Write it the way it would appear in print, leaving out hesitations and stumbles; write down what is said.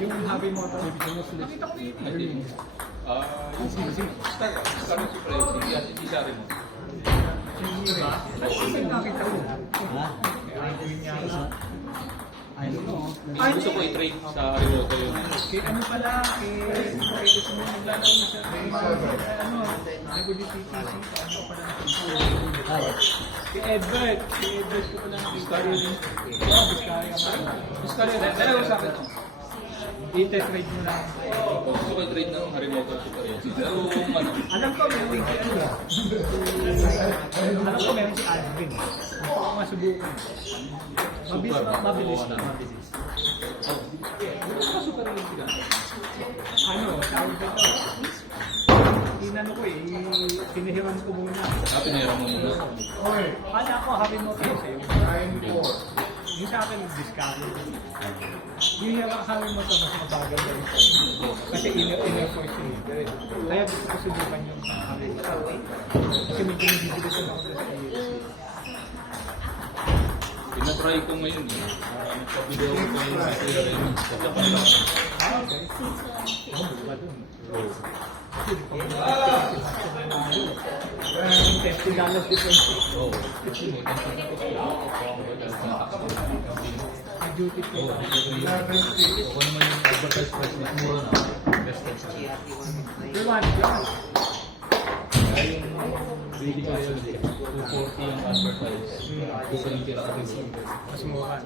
Yung habi mo ito, nakita ko na yun. Nakita ko. Gusto ko i-trade sa Ariwoto yun. Ano pala, gusto mo naglalaro mo siya nag-DPTC, ano pala si Edward ko pala nakita rin. Biscarya rin. Dalawa sa akin ito. I-test ride mo lang. Gusto ko i-trade ng Ariwoto Super Yun. Pero Alam ko meron si Alvin. Gusto ko masubukan. Mabilis. super yun sila. Tawag dito. Inano ko pinihiran ko muna. Pinira mo muna. Kala ko, happy mo kayo sa'yo. Yung sa akin, discovery. Yung happy mo ito, mas mabagal na rin. Kasi inner voice yun. Kaya gusto ko subukan yung happy mo. Kasi may pinibigil ko lang sa ASC. Pinatry ko ngayon eh. Nagpa-video ko pa yung Kuya Raymond. Okay. Ba dun? $50 difference. Duty free. Kung naman yung advertise price na mura na. Best of Kaya yung bidding ko yun, 240 yung advertise. 270 lang. Mas mura.